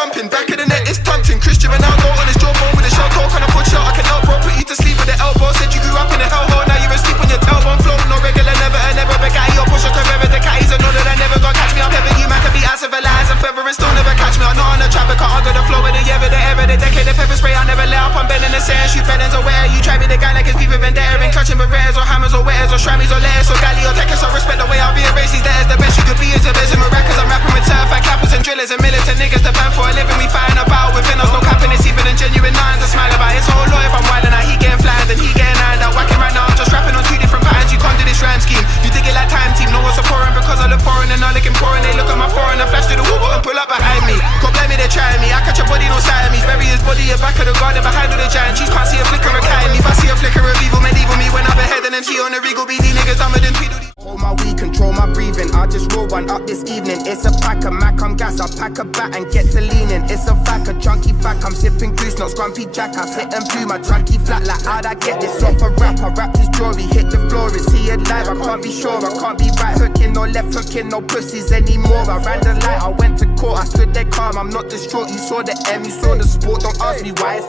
jumping. Back of the net, it's tempting. Christian Ronaldo on his jawbone with a shell toe. Can I put shot? I can help, bro. Put you to sleep with the elbow. Said you grew up in a hellhole, now you're asleep on your tailbone. Floating no regular, never a never Begatti or push a Carrera. The catties are know that I never gonna catch me. I'm heaven, you man can be as civilized and feather and still never catch me. I'm not on the track, but can't argue the flow with the ever, the decade, the pepper spray. I never let up, I'm bending the sand. Shoot beddings or where you try me, the guy like it's beef with vendetta. And clutching berettes or hammers or wetters or shrammies or letters or galley or deckers. So respect the way I rearrange these letters. The best you could be is a best in my records. I'm rapping with certified clappers and drillers and militant niggas. The band for a living, we fighting about within us. No capping, it's even in genuine lines. I smile about it. It's all low if I'm wildin' out. He getting flying, then he getting ironed out. Whacking right now, I'm just rapping on two different patterns. You can't do this rhyme scheme. You dig it like time team. No one's supporting because I look foreign and I looking foreign. They look at my foreign and flash to the wall and pull up behind me. God blame me, they're trying me. I catch a body, no side of me. Bury his body at back of the garden behind all the giant trees. Can't see a flicker of cat in me, but see a flicker of evil. Medieval me when I'm ahead and MC on the regal BD niggas dumber than Tweedledee. Hold my weed, control my breathing. I just roll one up this evening. It's a pack of Mac, I'm gas. I pack a bat and get to leaning. It's a fact, a chunky fact. I'm sipping goose, not scrumpy jack. I sit and blew my trunky flat. Like how'd I get this off a rap? I wrapped his jewelry, hit the floor. Is he alive? I can't be sure. I can't be right hooking or left hooking. No pussies anymore. I ran the light, I went to court. I stood there calm, I'm not distraught. You saw the M, you saw the sport. Don't ask me why.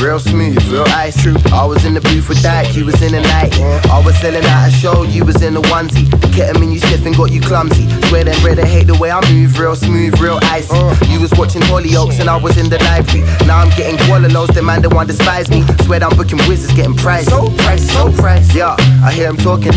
Real smooth, real ice. I was in the booth with Dyke, you was in the night. I was selling out a show, you was in the onesie. Ketamine you sniffing got you clumsy. Swear them brother hate the way I move. Real smooth, real icy. You was watching Hollyoaks and I was in the library. Now I'm getting Gualalos, the man that want despise me. Swear I'm booking wizards, getting pricey. So pricey. Yeah, I hear him talking.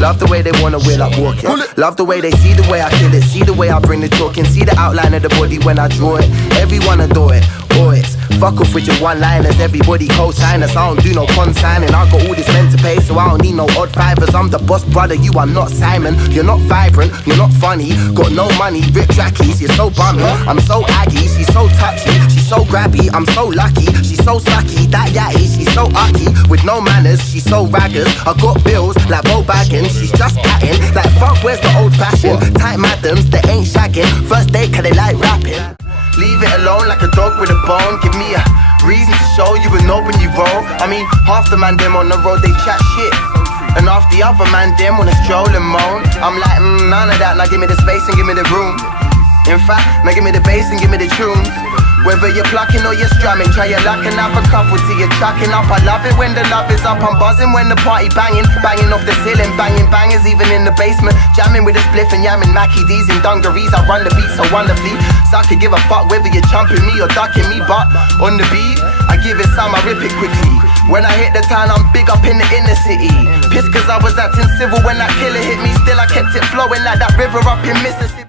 Love the way they wanna wheel up walking. Love the way they see the way I kill it. See the way I bring the talking. See the outline of the body when I draw it. Everyone adore it. Boys, fuck off with your one-liners. Everybody co-signers. I don't do no consigning. I got all this meant to pay, so I don't need no odd fivers. I'm the boss brother, you are not Simon. You're not vibrant, you're not funny. Got no money, rip trackies. You're so bummy, I'm so aggy. She's so touchy, she's so grabby. I'm so lucky, she's so sucky. That yatty, she's so ucky. With no manners, she's so raggers. I got bills like Bo Baggins. She's just catting, like fuck, where's the old fashioned? Tight madams, they ain't shagging. First date, cause they like rapping. Leave it alone like a dog with a bone. Give me a reason to show you and know when you roll. I mean, half the man them on the road, they chat shit. And half the other man them wanna stroll and moan. I'm like, none of that, now give me the space and give me the room. In fact, now give me the bass and give me the tunes. Whether you're plucking or you're strumming, try your luck and have a couple till you're chucking up. I love it when the love is up, I'm buzzing when the party banging. Banging off the ceiling, banging bangers even in the basement. Jamming with a spliff and yamming Mackie D's in dungarees. I run the beat so wonderfully, so I could give a fuck whether you're chumping me or ducking me. But on the beat, I give it some, I rip it quickly. When I hit the town, I'm big up in the inner city. Pissed cause I was acting civil when that killer hit me. Still I kept it flowing like that river up in Mississippi.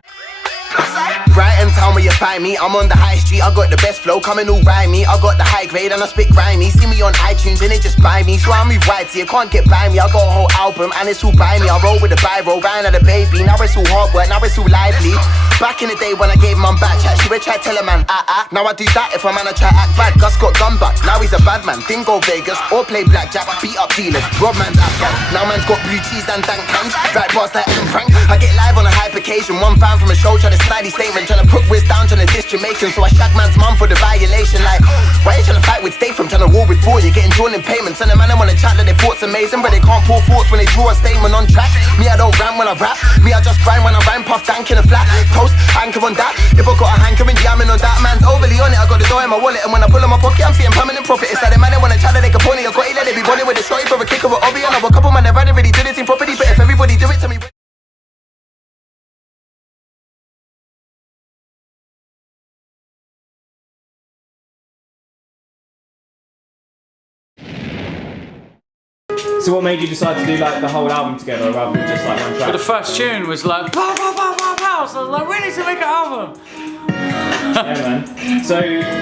Brighton town where you find me, I'm on the high street, I got the best flow, coming all rhymey. I got the high grade and I spit grimy. See me on iTunes and they just buy me. So I move right here, can't get by me. I got a whole album and it's all by me. I roll with the Biro, Ryan and the baby. Now it's all hard work, now it's all lively. Back in the day when I gave mum back chat, she would try to tell a man, Now I do that if a man I try act bad. Gus got gun back, now he's a bad man. Didn't go Vegas or play blackjack, beat up dealers. Rob man's Afghan, now man's got blue cheese and dank cans. Right past like Frank, I get live on a hype occasion. One fan from a show try to snidey statement. Trying to put Wiz down, trying to diss Jamaican. So I shag man's mum for the violation. Like, why you trying to fight with Statham? Trying to war with four, you're getting drawn in payments. And the man I wanna chat that their thoughts amazing, but they can't pour thoughts when they draw a statement on tracks. Me, I don't rhyme when I rap. Me, I just grind when I rhyme. Puff dank in a flat toast, anchor on that. If I got a hankering, jamming on that. Man's overly on it, I got the door in my wallet. And when I pull in my pocket, I'm seeing permanent profit. It's like the man they wanna chat that they can pony. I got it, let it be running with a shorty for a kick of an obby. I know a couple man, they've had it really do this in property. But if everybody do it to me. So what made you decide to do like the whole album together rather than just like one track? But the first tune was like pow pow pow pow pow, so I was like, we need to make an album. Yeah, man. So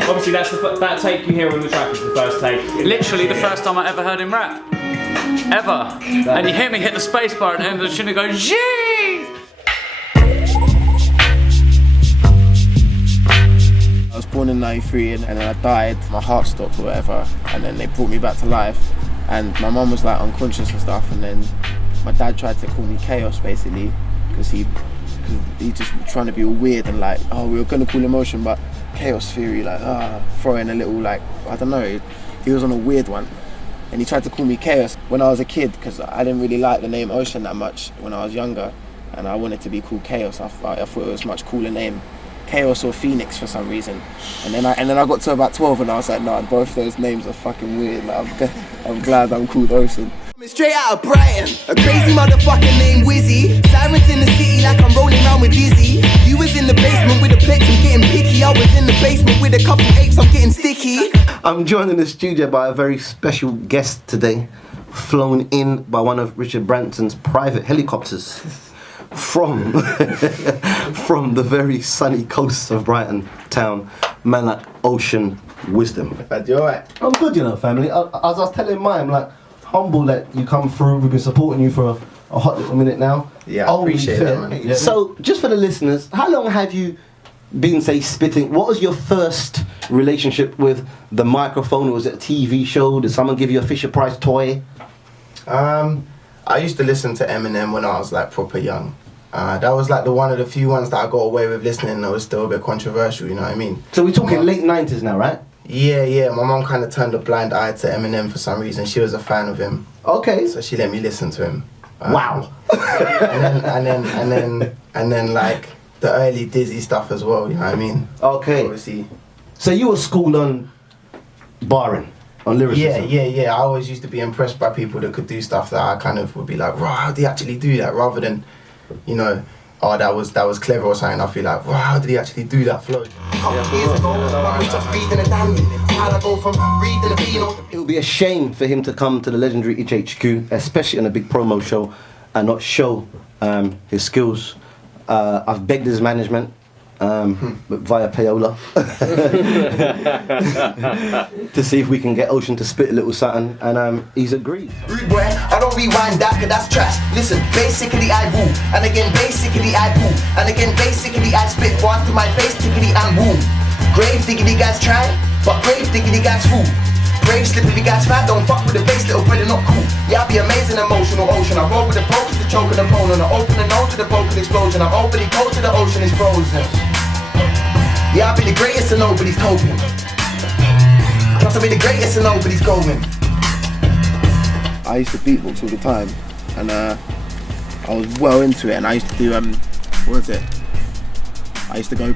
obviously that's that take you hear on the track is the first take. Literally the first time I ever heard him rap. Ever. And you hear me hit the space bar at the end of the tune and go, jeez! I was born in 93 and then I died, my heart stopped or whatever, and then they brought me back to life. And my mum was like unconscious and stuff, and then my dad tried to call me Chaos basically, because he just was trying to be all weird and like, oh, we were gonna call him Ocean, but Chaos Theory, like, throwing a little like, I don't know, he was on a weird one. And he tried to call me Chaos when I was a kid, because I didn't really like the name Ocean that much when I was younger, and I wanted to be called Chaos. I thought it was a much cooler name. Chaos or Phoenix for some reason. And then I got to about 12 and I was like, nah, both those names are fucking weird. Like, I'm glad I'm called Ocean. Straight out of Brighton, a crazy motherfucker named Wizzy. Sirens in the city like I'm rolling around with Dizzy. You was in the basement with a plate, I'm getting picky. I was in the basement with a couple apes, I'm getting sticky. I'm joined in the studio by a very special guest today, flown in by one of Richard Branson's private helicopters from from the very sunny coast of Brighton town, man like Ocean Wisdom. You alright? I'm good, you know, family. As I was telling mine, I'm like humble that you come through. We've been supporting you for a hot little minute now. Yeah, I appreciate that, man. Yeah. So, just for the listeners, how long have you been, say, spitting? What was your first relationship with the microphone? Was it a TV show? Did someone give you a Fisher-Price toy? I used to listen to Eminem when I was like proper young. That was like one of the few ones that I got away with listening that was still a bit controversial, you know what I mean? So we're talking late 90s now, right? Yeah. My mum kind of turned a blind eye to Eminem for some reason. She was a fan of him. Okay. So she let me listen to him. Wow. and then like the early Dizzy stuff as well, you know what I mean? Okay. Obviously. So you were schooled on barring, on lyricism? Yeah. I always used to be impressed by people that could do stuff that I kind of would be like, wow, how did he actually do that? Rather than, you know, oh, that was clever or something. I feel like, wow, how did he actually do that flow? It would be a shame for him to come to the legendary HHQ, especially on a big promo show, and not show his skills. I've begged his management via payola to see if we can get Ocean to spit a little something, and he's agreed. Rude boy, I don't rewind that, cause that's trash. Listen, basically I rule, and again basically I pull, and again basically I spit one to my face, tickety and boom. Grave diggity guys try, but grave diggity guys fool. Brave slippery guys fat, don't fuck with the bass, little brother not cool. Yeah, I be amazing, emotional Ocean. I roll with the focus, the choke of the opponent. I open the nose to the vocal explosion. I'm openly cold to the ocean is frozen. Yeah, I be the greatest and nobody's coping. Plus I be the greatest and nobody's going. I used to beatbox all the time, and I was well into it, and I used to do what was it? I used to go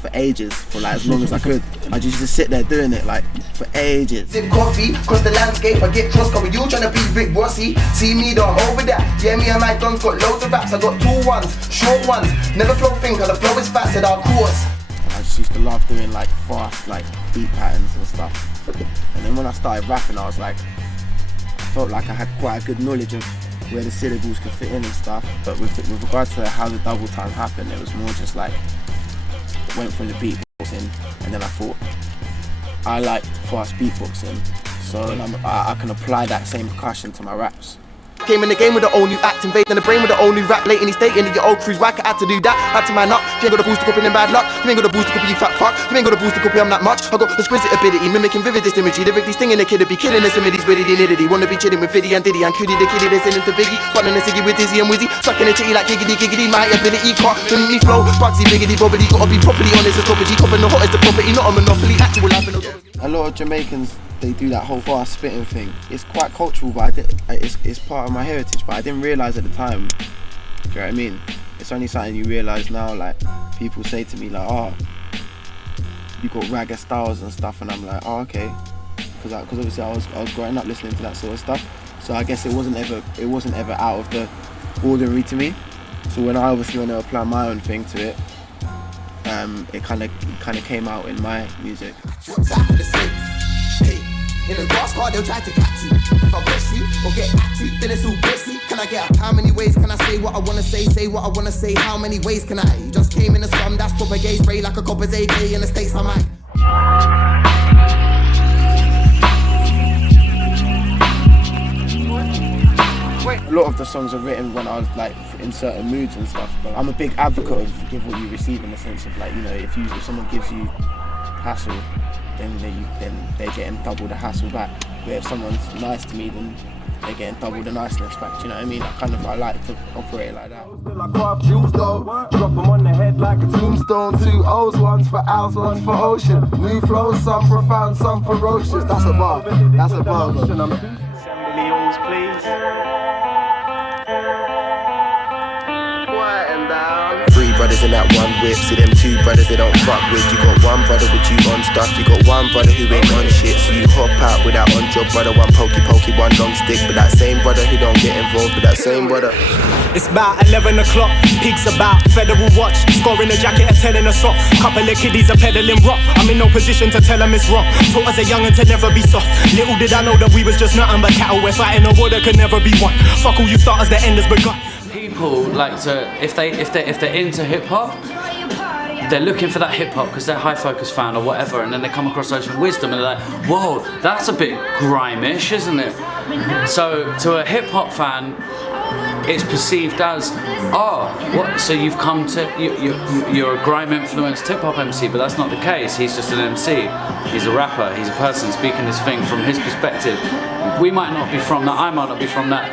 for ages, for like as long as I could. I just used to sit there doing it like for ages. Sip coffee, cross the landscape, I get cross cover. You tryna be Rick Bossy? See me though, I'm over that. Yeah, me and my guns got loads of raps. I got 2 ones, short ones. Never flow finger, the flow is fast at our course. I just used to love doing like fast like beat patterns and stuff. And then when I started rapping, I was like, I felt like I had quite a good knowledge of where the syllables could fit in and stuff. But with regard to how the double time happened, it was more just like went from the beatboxing, and then I thought I liked fast beatboxing, so I can apply that same percussion to my raps. Came in the game with the old new act, invading the brain with the old new rap. Late in the state, into your old cruise whack. I had to do that, had to man up. You ain't got a booster copy in bad luck. You ain't got a booster copy, you fat fuck. You ain't got a booster copy, I'm that much. I got exquisite ability, mimicking vivid imagery. Lyrically stinging the kid to be killing the similes with the nitty. Wanna be chilling with Fiddy and Diddy and Cuddy the kiddie listening to Biggie. Button the ciggy with Dizzy and Wizzy. Sucking the chitty like giggity. My ability can't limit me flow. Bugsy, biggity, bobbity. Gotta be properly honest as property. Copping the hottest the property, not a monopoly. Actual life in A lot of Jamaicans, they do that whole fast spitting thing. It's quite cultural, but it's part of my heritage, but I didn't realise at the time. Do you know what I mean? It's only something you realise now, like, people say to me, like, oh, you got ragga styles and stuff, and I'm like, oh, okay. Because obviously I was growing up listening to that sort of stuff, so I guess it wasn't ever out of the ordinary to me. So when I obviously want to apply my own thing to it, it kind of came out in my music. What's after the safe? Hey, in the grass car they'll try to catch you. If I bless you or get at you, then it's all blessy. Can I get how many ways can I say what I wanna say what I wanna say? How many ways can I? You just came in the scrum, that's proper gay spray like a copper's AK in the States. I might. A lot of the songs are written when I was like in certain moods and stuff, but I'm a big advocate of give what you receive, in the sense of like, you know, if someone gives you hassle, then they're getting double the hassle back. But if someone's nice to me, then they're getting double the niceness back. Do you know what I mean? I like to operate like that. Drop them on the head like a tombstone. 2 O's, ones for owls, ones for ocean. New flows, some profound, some ferocious. That's a bar. That's a bar. Three brothers in in that one whip. See them two brothers they don't fuck with. You got one brother with you on stuff, you got one brother who ain't on shit. So you hop out with that on job brother, one pokey, one long stick. But that same brother who don't get involved with that same brother. It's about 11 o'clock, peaks about federal watch. Scoring a jacket and telling a sock. Couple of kiddies are peddling rock. I'm in no position to tell them it's wrong. Taught as a youngin' to never be soft. Little did I know that we was just nothing but cattle. We're fighting a war that could never be won. Fuck all you starters, the end has begun. People like to, if they're into hip hop, they're looking for that hip hop because they're a High Focus fan or whatever, and then they come across Ocean Wisdom and they're like, whoa, that's a bit grime-ish, isn't it? So to a hip hop fan, it's perceived as, oh, what? So you've come to, you're a grime-influenced hip-hop MC, but that's not the case. He's just an MC. He's a rapper. He's a person speaking his thing from his perspective. We might not be from that. I might not be from that.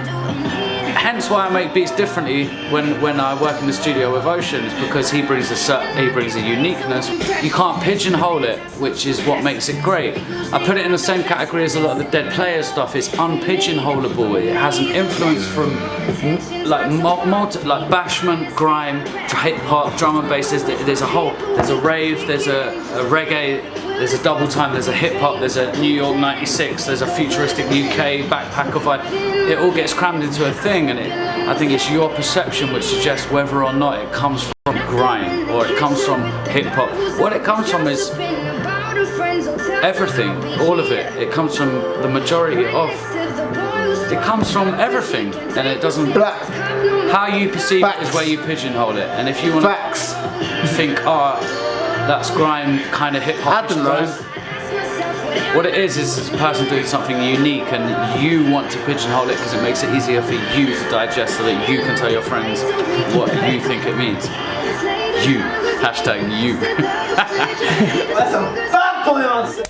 Hence why I make beats differently when I work in the studio with Ocean, is because he brings a uniqueness. You can't pigeonhole it, which is what makes it great. I put it in the same category as a lot of the Dead Player stuff. It's unpigeonholable. It has an influence from like bashment, grime, hip hop, drum and bass. There's a rave, there's a reggae, there's a double time, there's a hip hop, there's a New York 96, there's a futuristic UK backpacker vibe. It all gets crammed into a thing, and I think it's your perception which suggests whether or not it comes from grime or it comes from hip hop. What it comes from is everything, all of it. It comes from the majority of. It comes from everything, and it doesn't. How you perceive it is where you pigeonhole it, and if you want to think, oh, that's grime, kind of hip hop. What it is a person doing something unique, and you want to pigeonhole it because it makes it easier for you to digest, so that you can tell your friends what you think it means. You. Hashtag you. That's a bad boy answer.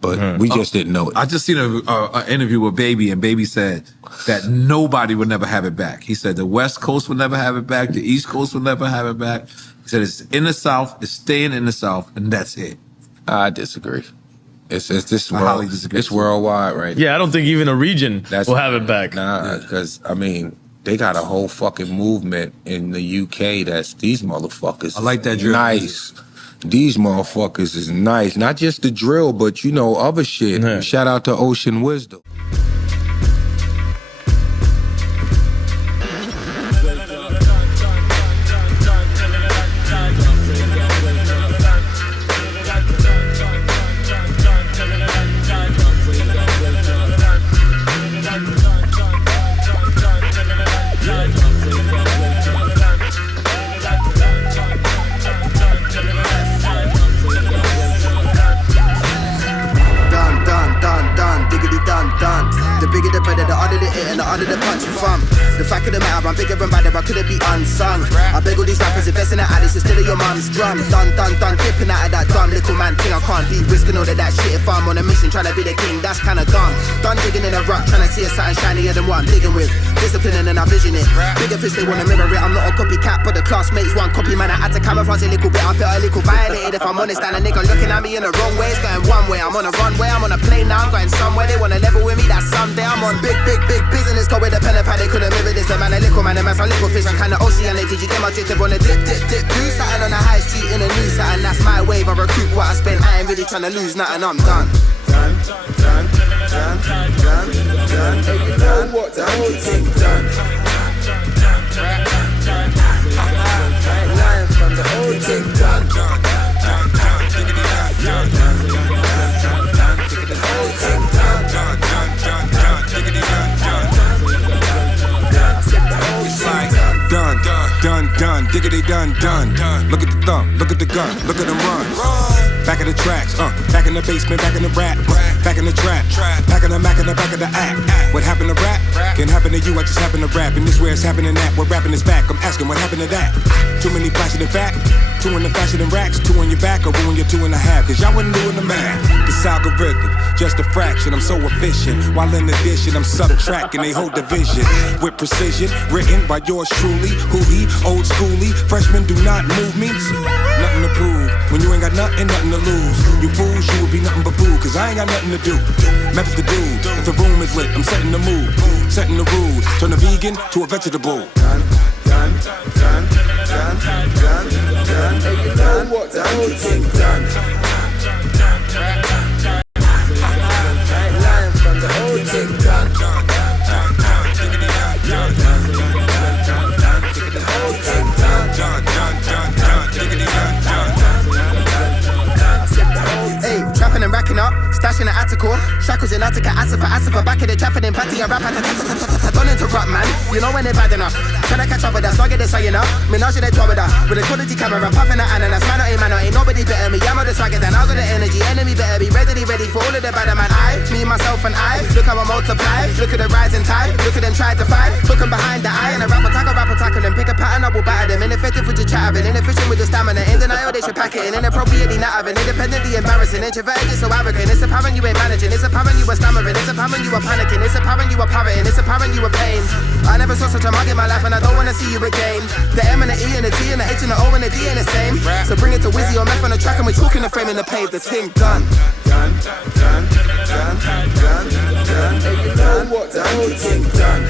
But we just didn't know it. I just seen an interview with Baby, and Baby said that nobody would never have it back. He said the West Coast would never have it back, the East Coast would never have it back. He said it's in the South, it's staying in the South, and that's it. I disagree. It's worldwide, right? Yeah, I don't think even a region will have it back. Nah, because I mean, they got a whole fucking movement in the UK that's these motherfuckers. I like that drill. Nice. These motherfuckers is nice. Not just the drill, but you know, other shit. Yeah. Shout out to Ocean Wisdom. The fact of the matter, I'm bigger and badder, I couldn't be unsung. I beg all these rappers, invest in that Alice, it's still your mum's drum. Done, dipping out of that dumb little man thing. I can't be risking all of that shit if I'm on a mission trying to be the king, that's kinda dumb. Done digging in a rock, trying to see a something shinier than what I'm digging with. Disciplining and I vision it. Bigger fish, they wanna mirror it. I'm not a copycat, but the classmates one copy, man. I had to camouflage a little bit, I felt a little violated. If I'm honest, and a nigga looking at me in the wrong way, it's going one way. I'm on a runway, I'm on a plane now, I'm going somewhere. They wanna level with me, that someday I'm on big business. Go with the pen and pad, they couldn't mirror this. The man a little man, the man's a little fish. I'm kinda oceanic. Did you get my drift? On a dip. Do something on the high street in a new something. That's my wave. I recoup what I spent. I ain't really trying to lose nothing. I'm done. Done. Hey, you know what? The whole thing done. I ain't lying from the whole thing done. The whole thing done. Done, diggity done. Look at the thumb, look at the gun, look at them run. Back of the tracks, back in the basement, back in the rap, back in the trap, back in the Mac in the back of the act. What happened to rap? Can happen to you, I just happen to rap. And this where it's happening at, what rapping is back. I'm asking what happened to that? Too many flashing in fact, 2 in the fashion and racks, 2 on your back, or ruin your 2.5. Cause y'all wasn't doing the math. This algorithm, just a fraction. I'm so efficient. While in addition, I'm subtracting they whole division with precision. Written by yours truly. Who he? Old schooly. Freshmen do not move me. Nothing to prove. When you ain't got nothing to lose. You fools, you will be nothing but boo. Cause I ain't got nothing to do. Methods to do. If the room is lit, I'm setting the mood. Setting the rules. Turn a vegan to a vegetable. Done. Hey, you know what? The whole thing done. Lying from the whole thing done. The whole thing Hey, trapping and racking up, stashing the attical, shackles in Attica, Asifa, back in the traffic in Patty, and rap, don't interrupt, man. You know when they're bad enough. Tryna catch up with us, not get this, so you know. Menage they with her, with a quality camera, puffing the ananas. Man, ain't nobody better me. I'm on the swagger, and I got the energy. Enemy better be ready for all of the bad man. Me, myself, and I. Look how I multiply. Look at the rising tide. Look at them try to fight. Look 'em behind the eye, and a rapper tackle them. Pick a pattern, I will batter them. Ineffective with your chattering, inefficient with your stamina. In denial, they should pack it in. Inappropriately not having, independently embarrassing. Introverted, just so arrogant. It's apparent you ain't managing. It's apparent you are stammering. It's apparent you are panicking. It's apparent you are parroting. It's apparent you are pain. I never saw such a mug in my life, and I don't wanna see you again. The M and the E and the T and the H and the O and the D ain't the same. So bring it to Wizzy or Meth on the track, and we're talking the frame in the pave. The thing done. Hey, you know what? The whole thing done.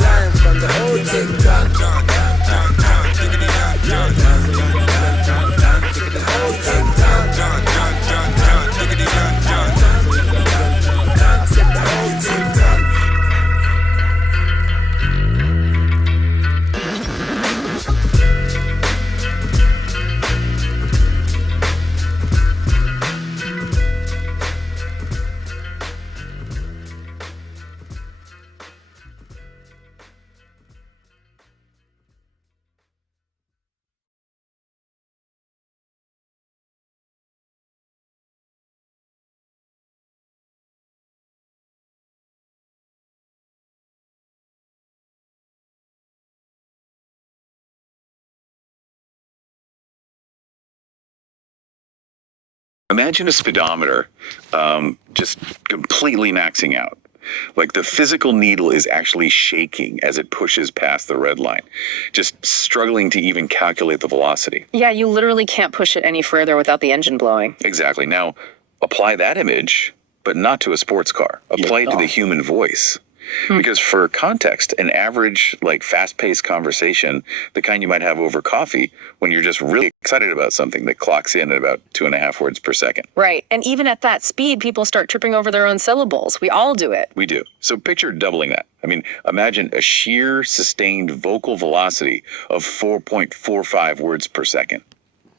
Lying from the whole thing done. The whole thing done. The whole thing done. Imagine a speedometer just completely maxing out. Like the physical needle is actually shaking as it pushes past the red line, just struggling to even calculate the velocity. Yeah, you literally can't push it any further without the engine blowing. Exactly. Now, apply that image, but not to a sports car. Apply it to the human voice. Because for context, an average, like fast-paced conversation, the kind you might have over coffee, when you're just really excited about something, that clocks in at about 2.5 words per second. Right. And even at that speed, people start tripping over their own syllables. We all do it. We do. So picture doubling that. I mean, imagine a sheer sustained vocal velocity of 4.45 words per second.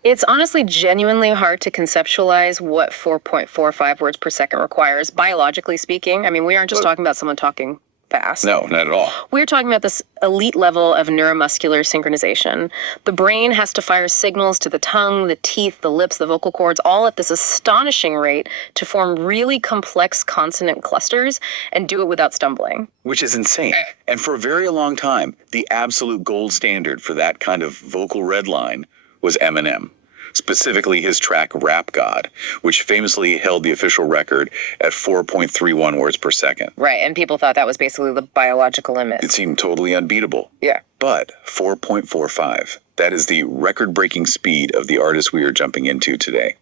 It's honestly genuinely hard to conceptualize what 4.45 words per second requires, biologically speaking. I mean, we aren't just talking about someone talking fast. No, not at all. We're talking about this elite level of neuromuscular synchronization. The brain has to fire signals to the tongue, the teeth, the lips, the vocal cords, all at this astonishing rate to form really complex consonant clusters and do it without stumbling. Which is insane. And for a very long time, the absolute gold standard for that kind of vocal red line was Eminem. Specifically his track Rap God, which famously held the official record at 4.31 words per second. Right, and people thought that was basically the biological limit. It seemed totally unbeatable. Yeah. But 4.45, that is the record-breaking speed of the artist we are jumping into today.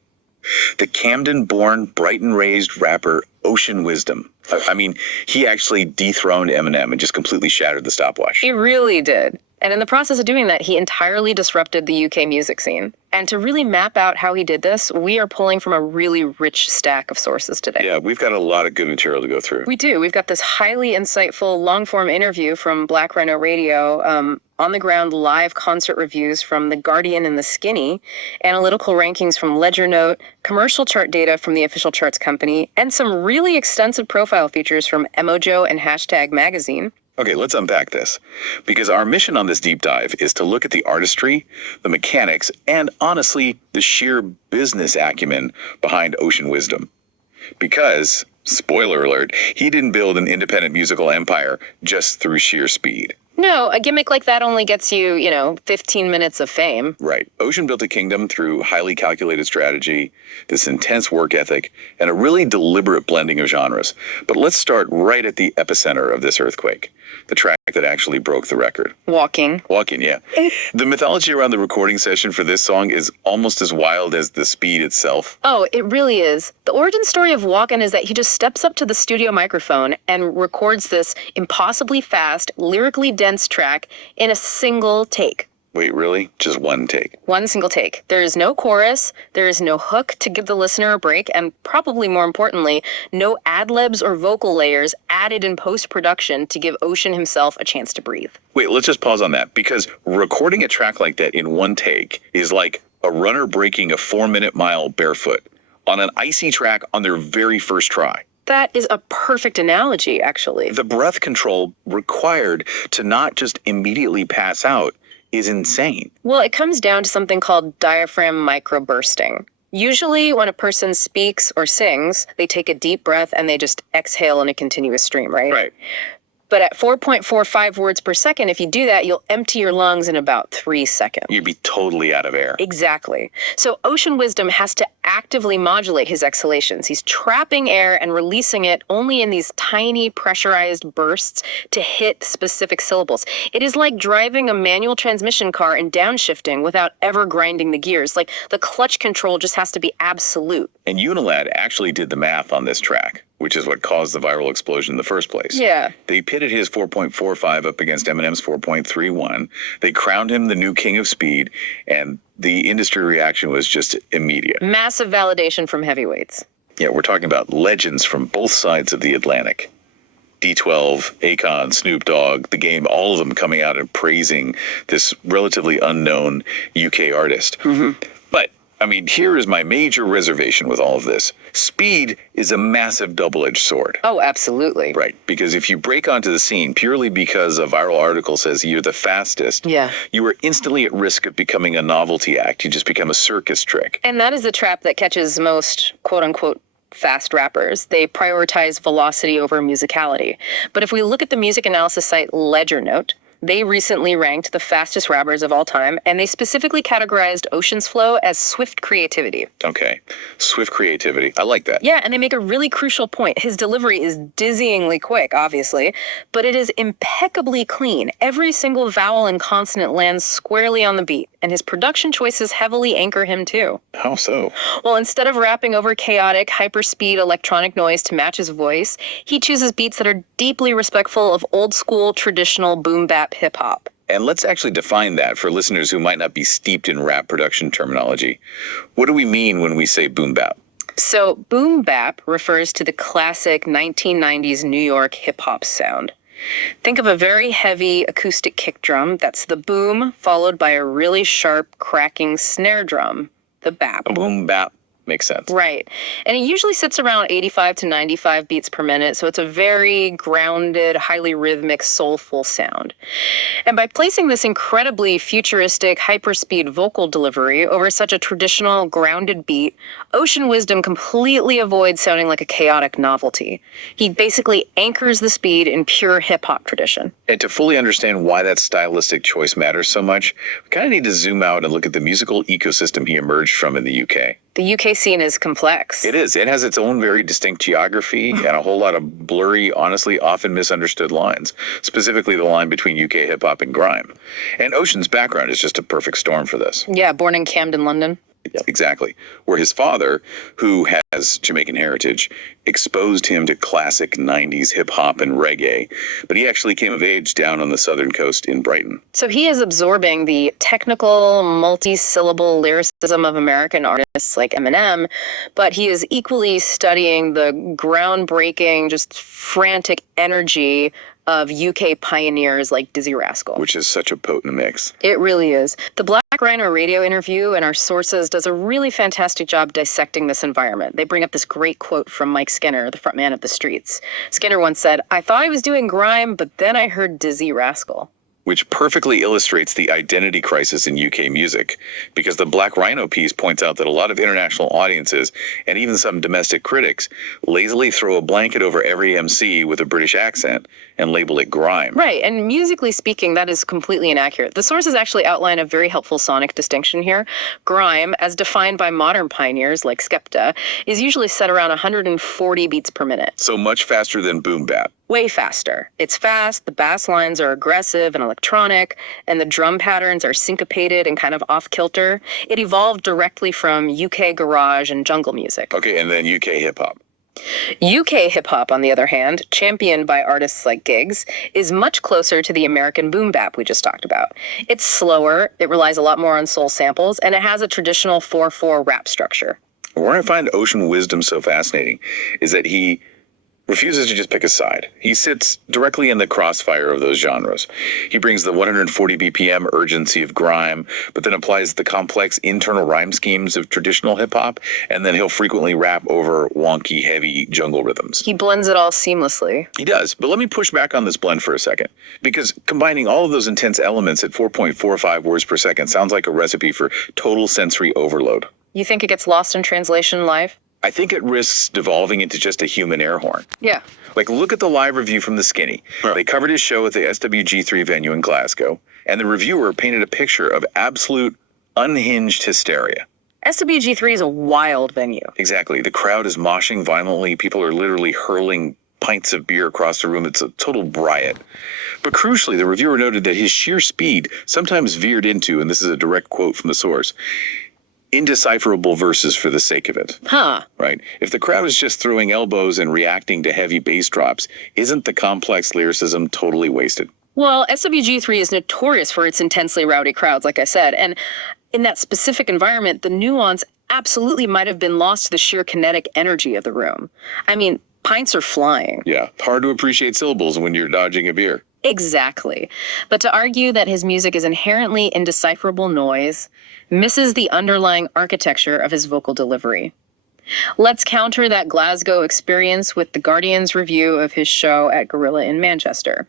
The Camden-born, Brighton-raised rapper Ocean Wisdom. I mean, he actually dethroned Eminem and just completely shattered the stopwatch. He really did. And in the process of doing that, he entirely disrupted the UK music scene. And to really map out how he did this, we are pulling from a really rich stack of sources today. Yeah, we've got a lot of good material to go through. We do. We've got this highly insightful long-form interview from Black Rhino Radio, on-the-ground live concert reviews from The Guardian and The Skinny, analytical rankings from Ledger Note, commercial chart data from the official charts company, and some really extensive profile features from Emojo and Hashtag Magazine. Okay, let's unpack this, because our mission on this deep dive is to look at the artistry, the mechanics, and honestly, the sheer business acumen behind Ocean Wisdom. Because, spoiler alert, he didn't build an independent musical empire just through sheer speed. No, a gimmick like that only gets you, 15 minutes of fame. Right. Ocean built a kingdom through highly calculated strategy, this intense work ethic, and a really deliberate blending of genres. But let's start right at the epicenter of this earthquake, the track that actually broke the record. Walking, yeah. The mythology around the recording session for this song is almost as wild as the speed itself. Oh, it really is. The origin story of Walkin' is that he just steps up to the studio microphone and records this impossibly fast, lyrically dense track in a single take. Wait, really? Just one take? One single take. There is no chorus, there is no hook to give the listener a break, and probably more importantly, no ad-libs or vocal layers added in post-production to give Ocean himself a chance to breathe. Wait, let's just pause on that, because recording a track like that in one take is like a runner breaking a 4-minute mile barefoot on an icy track on their very first try. That is a perfect analogy, actually. The breath control required to not just immediately pass out is insane. Well, it comes down to something called diaphragm microbursting. Usually when a person speaks or sings, they take a deep breath and they just exhale in a continuous stream, right? Right. But at 4.45 words per second, if you do that, you'll empty your lungs in about 3 seconds. You'd be totally out of air. Exactly. So Ocean Wisdom has to actively modulate his exhalations. He's trapping air and releasing it only in these tiny pressurized bursts to hit specific syllables. It is like driving a manual transmission car and downshifting without ever grinding the gears. Like the clutch control just has to be absolute. And Unilad actually did the math on this track, which is what caused the viral explosion in the first place. Yeah. They pitted his 4.45 up against Eminem's 4.31. They crowned him the new king of speed, and the industry reaction was just immediate. Massive validation from heavyweights. Yeah, we're talking about legends from both sides of the Atlantic. D12, Akon, Snoop Dogg, The Game, all of them coming out and praising this relatively unknown UK artist. Mm-hmm. But I mean, here is my major reservation with all of this. Speed is a massive double-edged sword. Oh, absolutely. Right, because if you break onto the scene purely because a viral article says you're the fastest, you are instantly at risk of becoming a novelty act. You just become a circus trick. And that is the trap that catches most quote-unquote fast rappers. They prioritize velocity over musicality. But if we look at the music analysis site Ledger Note, they recently ranked the fastest rappers of all time, and they specifically categorized Ocean's flow as swift creativity. Okay, swift creativity. I like that. Yeah, and they make a really crucial point. His delivery is dizzyingly quick, obviously, but it is impeccably clean. Every single vowel and consonant lands squarely on the beat, and his production choices heavily anchor him too. How so? Well, instead of rapping over chaotic, hyperspeed electronic noise to match his voice, he chooses beats that are deeply respectful of old-school, traditional boom-bap hip-hop. And let's actually define that for listeners who might not be steeped in rap production terminology. What do we mean when we say boom bap? So boom bap refers to the classic 1990s New York hip-hop sound. Think of a very heavy acoustic kick drum. That's the boom, followed by a really sharp, cracking snare drum, the bap. Boom bap. Makes sense. Right. And it usually sits around 85 to 95 beats per minute, so it's a very grounded, highly rhythmic, soulful sound. And by placing this incredibly futuristic, hyperspeed vocal delivery over such a traditional, grounded beat, Ocean Wisdom completely avoids sounding like a chaotic novelty. He basically anchors the speed in pure hip-hop tradition. And to fully understand why that stylistic choice matters so much, we kind of need to zoom out and look at the musical ecosystem he emerged from in the UK. The UK scene is complex. It is. It has its own very distinct geography and a whole lot of blurry, honestly, often misunderstood lines, specifically the line between UK hip-hop and grime. And Ocean's background is just a perfect storm for this. Yeah, born in Camden, London. Exactly. Where his father, who has Jamaican heritage, exposed him to classic 90s hip-hop and reggae, but he actually came of age down on the southern coast in Brighton. So he is absorbing the technical, multi-syllable lyricism of American artists like Eminem, but he is equally studying the groundbreaking, just frantic energy of UK pioneers like Dizzy Rascal. Which is such a potent mix. It really is. The Black Rhino radio interview in our sources does a really fantastic job dissecting this environment. They bring up this great quote from Mike Skinner, the frontman of The Streets. Skinner once said, "I thought I was doing grime, but then I heard Dizzy Rascal." which perfectly illustrates the identity crisis in UK music, because the Black Rhino piece points out that a lot of international audiences, and even some domestic critics, lazily throw a blanket over every MC with a British accent and label it grime. Right, and musically speaking, that is completely inaccurate. The sources actually outline a very helpful sonic distinction here. Grime, as defined by modern pioneers like Skepta, is usually set around 140 beats per minute. So much faster than boom bap. Way faster. It's fast, the bass lines are aggressive and electronic, and the drum patterns are syncopated and kind of off-kilter. It evolved directly from UK garage and jungle music. Okay, and then UK hip-hop. UK hip-hop, on the other hand, championed by artists like Giggs, is much closer to the American boom bap we just talked about. It's slower, it relies a lot more on soul samples, and it has a traditional 4/4 rap structure. Where I find Ocean Wisdom so fascinating is that he refuses to just pick a side. He sits directly in the crossfire of those genres. He brings the 140 BPM urgency of grime, but then applies the complex internal rhyme schemes of traditional hip-hop, and then he'll frequently rap over wonky, heavy jungle rhythms. He blends it all seamlessly. He does, but let me push back on this blend for a second, because combining all of those intense elements at 4.45 words per second sounds like a recipe for total sensory overload. You think it gets lost in translation live? I think it risks devolving into just a human air horn. Yeah. Like, look at the live review from The Skinny. They covered his show at the SWG3 venue in Glasgow, and the reviewer painted a picture of absolute unhinged hysteria. SWG3 is a wild venue. Exactly. The crowd is moshing violently. People are literally hurling pints of beer across the room. It's a total riot. But crucially, the reviewer noted that his sheer speed sometimes veered into, and this is a direct quote from the source, indecipherable verses for the sake of it. Huh. Right? If the crowd is just throwing elbows and reacting to heavy bass drops, isn't the complex lyricism totally wasted? Well, SWG3 is notorious for its intensely rowdy crowds, like I said, and in that specific environment, the nuance absolutely might have been lost to the sheer kinetic energy of the room. I mean, pints are flying. Yeah, hard to appreciate syllables when you're dodging a beer. Exactly. But to argue that his music is inherently indecipherable noise misses the underlying architecture of his vocal delivery. Let's counter that Glasgow experience with The Guardian's review of his show at Gorilla in Manchester.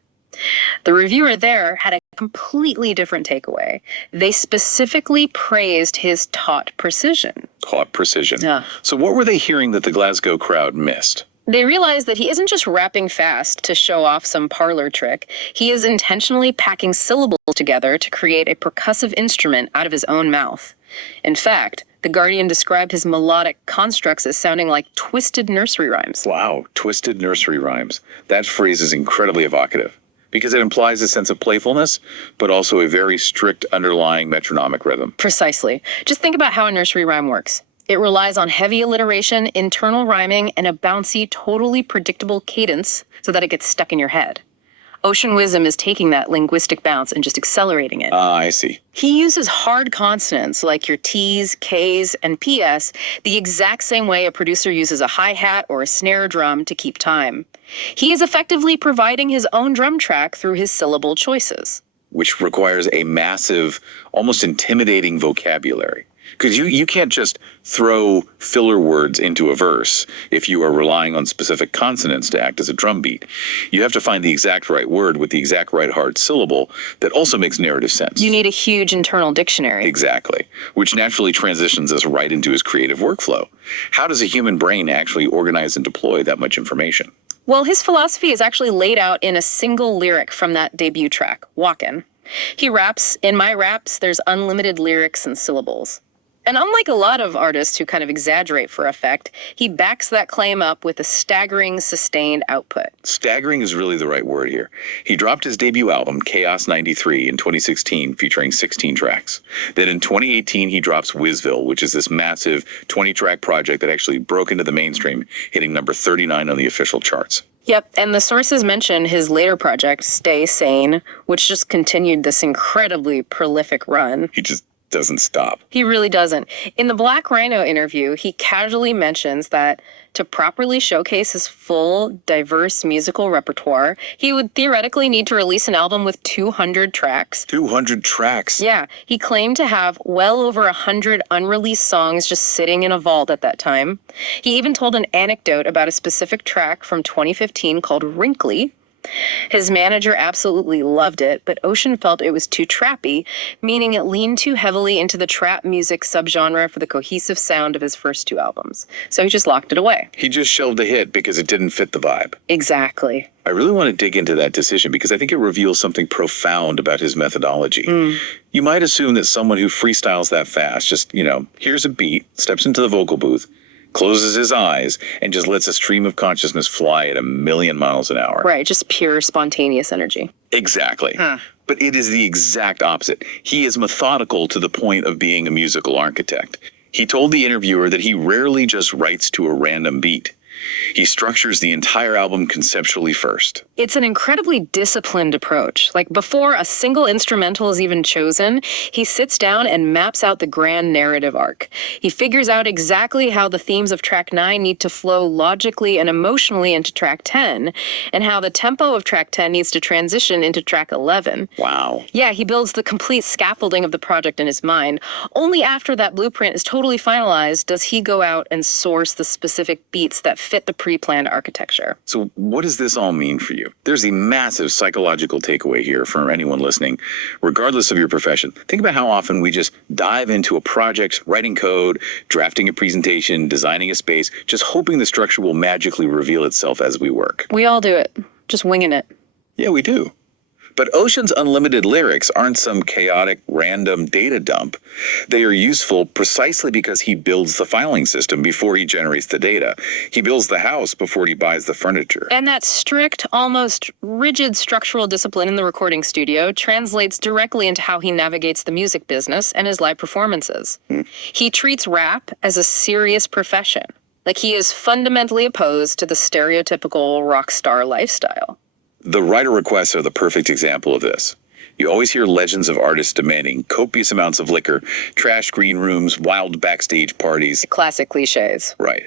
The reviewer there had a completely different takeaway. They specifically praised his taut precision. Taut precision. Yeah. So what were they hearing that the Glasgow crowd missed? They realized that he isn't just rapping fast to show off some parlor trick. He is intentionally packing syllables together to create a percussive instrument out of his own mouth. In fact, The Guardian described his melodic constructs as sounding like twisted nursery rhymes. Wow, twisted nursery rhymes. That phrase is incredibly evocative because it implies a sense of playfulness, but also a very strict underlying metronomic rhythm. Precisely. Just think about how a nursery rhyme works. It relies on heavy alliteration, internal rhyming, and a bouncy, totally predictable cadence so that it gets stuck in your head. Ocean Wisdom is taking that linguistic bounce and just accelerating it. I see. He uses hard consonants like your T's, K's, and PS the exact same way a producer uses a hi-hat or a snare drum to keep time. He is effectively providing his own drum track through his syllable choices. Which requires a massive, almost intimidating vocabulary. Because you can't just throw filler words into a verse if you are relying on specific consonants to act as a drum beat. You have to find the exact right word with the exact right hard syllable that also makes narrative sense. You need a huge internal dictionary. Exactly, which naturally transitions us right into his creative workflow. How does a human brain actually organize and deploy that much information? Well, his philosophy is actually laid out in a single lyric from that debut track, Walkin'. He raps, "In my raps, there's unlimited lyrics and syllables." And unlike a lot of artists who kind of exaggerate for effect, he backs that claim up with a staggering, sustained output. Staggering is really the right word here. He dropped his debut album, Chaos 93, in 2016, featuring 16 tracks. Then in 2018, he drops Whizville, which is this massive 20-track project that actually broke into the mainstream, hitting number 39 on the official charts. Yep, and the sources mention his later project, Stay Sane, which just continued this incredibly prolific run. He just doesn't stop. He really doesn't. In the Black Rhino interview, he casually mentions that to properly showcase his full, diverse musical repertoire, he would theoretically need to release an album with 200 tracks. 200 tracks? Yeah, he claimed to have well over 100 unreleased songs just sitting in a vault at that time. He even told an anecdote about a specific track from 2015 called Wrinkly, His manager absolutely loved it, but Ocean felt it was too trappy, meaning it leaned too heavily into the trap music subgenre for the cohesive sound of his first 2 albums. So he just locked it away. He just shelved the hit because it didn't fit the vibe. Exactly. I really want to dig into that decision because I think it reveals something profound about his methodology. You might assume that someone who freestyles that fast, just, here's a beat, steps into the vocal booth, closes his eyes, and just lets a stream of consciousness fly at 1,000,000 miles an hour. Right, just pure spontaneous energy. Exactly. But it is the exact opposite. He is methodical to the point of being a musical architect. He told the interviewer that he rarely just writes to a random beat. He structures the entire album conceptually first. It's an incredibly disciplined approach. Like, before a single instrumental is even chosen, he sits down and maps out the grand narrative arc. He figures out exactly how the themes of track 9 need to flow logically and emotionally into track 10, and how the tempo of track 10 needs to transition into track 11. Wow. Yeah, he builds the complete scaffolding of the project in his mind. Only after that blueprint is totally finalized does he go out and source the specific beats that fit the pre-planned architecture. So what does this all mean for you? There's a massive psychological takeaway here for anyone listening, regardless of your profession. Think about how often we just dive into a project, writing code, drafting a presentation, designing a space, just hoping the structure will magically reveal itself as we work. We all do it, just winging it. Yeah, we do. But Ocean's unlimited lyrics aren't some chaotic, random data dump. They are useful precisely because he builds the filing system before he generates the data. He builds the house before he buys the furniture. And that strict, almost rigid structural discipline in the recording studio translates directly into how he navigates the music business and his live performances. He treats rap as a serious profession. Like, he is fundamentally opposed to the stereotypical rock star lifestyle. The writer requests are the perfect example of this. You always hear legends of artists demanding copious amounts of liquor, trash green rooms, wild backstage parties. Classic cliches. Right.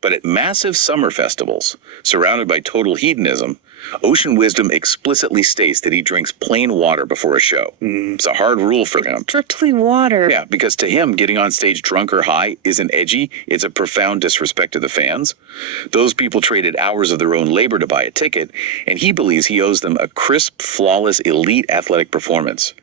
But at massive summer festivals, surrounded by total hedonism, Ocean Wisdom explicitly states that he drinks plain water before a show. It's a hard rule for him. Strictly water. Yeah, because to him, getting on stage drunk or high isn't edgy. It's a profound disrespect to the fans. Those people traded hours of their own labor to buy a ticket, and he believes he owes them a crisp, flawless, elite athletic performance.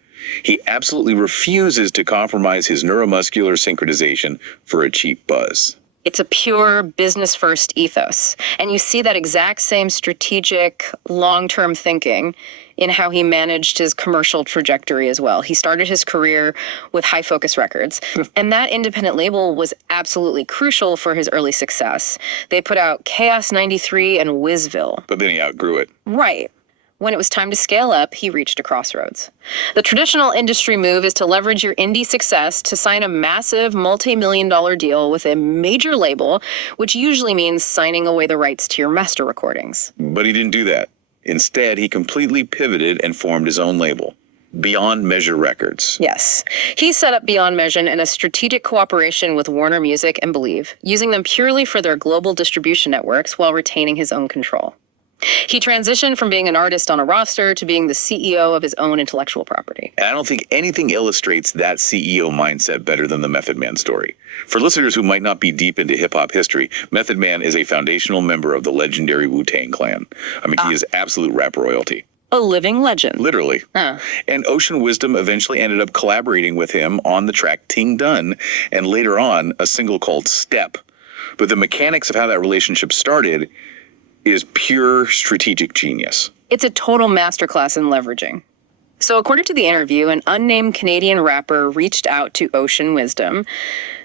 He absolutely refuses to compromise his neuromuscular synchronization for a cheap buzz. It's a pure business-first ethos. And you see that exact same strategic, long-term thinking in how he managed his commercial trajectory as well. He started his career with High Focus Records, and that independent label was absolutely crucial for his early success. They put out Chaos 93 and Whizville. But then he outgrew it. Right. When it was time to scale up, he reached a crossroads. The traditional industry move is to leverage your indie success to sign a massive multi-million-dollar deal with a major label, which usually means signing away the rights to your master recordings. But he didn't do that. Instead, he completely pivoted and formed his own label, Beyond Measure Records. Yes. He set up Beyond Measure in a strategic cooperation with Warner Music and Believe, using them purely for their global distribution networks while retaining his own control. He transitioned from being an artist on a roster to being the CEO of his own intellectual property. And I don't think anything illustrates that CEO mindset better than the Method Man story. For listeners who might not be deep into hip-hop history, Method Man is a foundational member of the legendary Wu-Tang Clan. I mean, he is absolute rap royalty. A living legend. Literally. And Ocean Wisdom eventually ended up collaborating with him on the track Ting Dun, and later on, a single called Step. But the mechanics of how that relationship started is pure strategic genius. It's a total masterclass in leveraging. So according to the interview, an unnamed Canadian rapper reached out to Ocean Wisdom.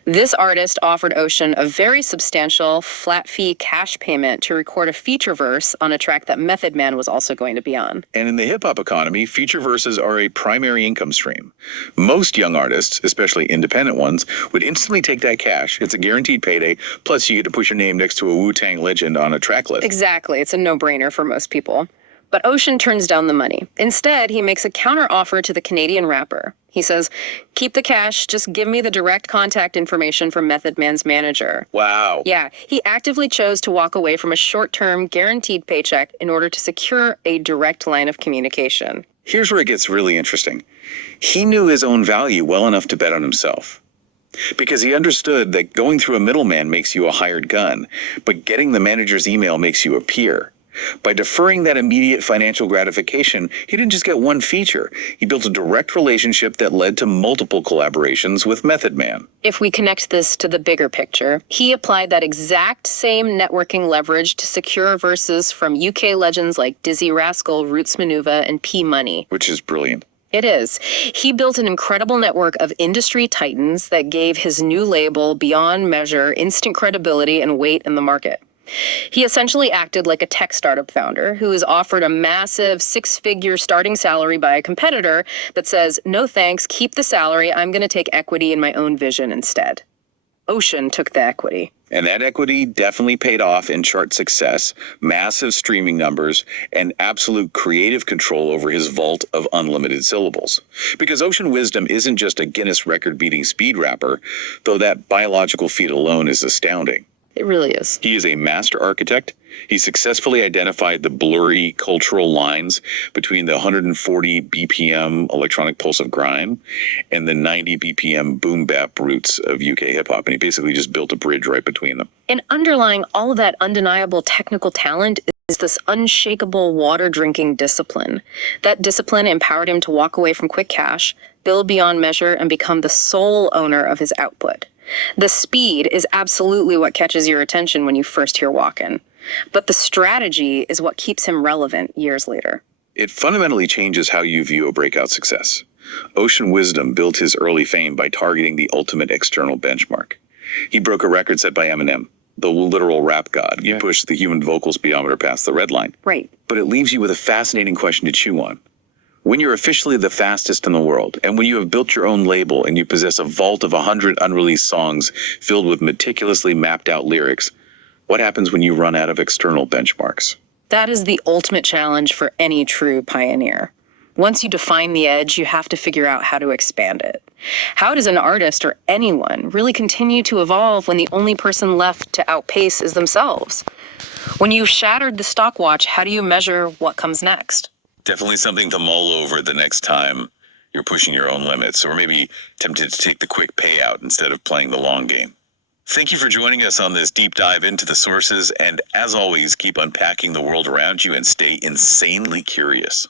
This artist offered Ocean a very substantial flat fee cash payment to record a feature verse on a track that Method Man was also going to be on. And in the hip-hop economy, feature verses are a primary income stream. Most young artists, especially independent ones, would instantly take that cash. It's a guaranteed payday, plus you get to put your name next to a Wu-Tang legend on a track list. Exactly. It's a no-brainer for most people. But Ocean turns down the money. Instead, he makes a counter-offer to the Canadian rapper. He says, keep the cash, just give me the direct contact information from Method Man's manager. Wow. Yeah, he actively chose to walk away from a short-term, guaranteed paycheck in order to secure a direct line of communication. Here's where it gets really interesting. He knew his own value well enough to bet on himself. Because he understood that going through a middleman makes you a hired gun, but getting the manager's email makes you a peer. By deferring that immediate financial gratification, he didn't just get one feature. He built a direct relationship that led to multiple collaborations with Method Man. If we connect this to the bigger picture, he applied that exact same networking leverage to secure verses from UK legends like Dizzy Rascal, Roots Manuva, and P Money. Which is brilliant. It is. He built an incredible network of industry titans that gave his new label beyond measure instant credibility and weight in the market. He essentially acted like a tech startup founder who is offered a massive 6-figure starting salary by a competitor that says, no thanks, keep the salary, I'm going to take equity in my own vision instead. Ocean took the equity. And that equity definitely paid off in chart success, massive streaming numbers, and absolute creative control over his vault of unlimited syllables. Because Ocean Wisdom isn't just a Guinness record-beating speed rapper, though that biological feat alone is astounding. It really is. He is a master architect. He successfully identified the blurry cultural lines between the 140 BPM electronic pulse of grime and the 90 BPM boom bap roots of UK hip hop. And he basically just built a bridge right between them. And underlying all of that undeniable technical talent is this unshakable water-drinking discipline. That discipline empowered him to walk away from quick cash, build beyond measure, and become the sole owner of his output. The speed is absolutely what catches your attention when you first hear Walkin', but the strategy is what keeps him relevant years later. It fundamentally changes how you view a breakout success. Ocean Wisdom built his early fame by targeting the ultimate external benchmark. He broke a record set by Eminem, the literal rap god. He pushed the human vocal speedometer past the red line. Right. But it leaves you with a fascinating question to chew on. When you're officially the fastest in the world, and when you have built your own label and you possess a vault of 100 unreleased songs filled with meticulously mapped out lyrics, what happens when you run out of external benchmarks? That is the ultimate challenge for any true pioneer. Once you define the edge, you have to figure out how to expand it. How does an artist or anyone really continue to evolve when the only person left to outpace is themselves? When you've shattered the stopwatch, how do you measure what comes next? Definitely something to mull over the next time you're pushing your own limits, or maybe tempted to take the quick payout instead of playing the long game. Thank you for joining us on this deep dive into the sources, and as always, keep unpacking the world around you and stay insanely curious.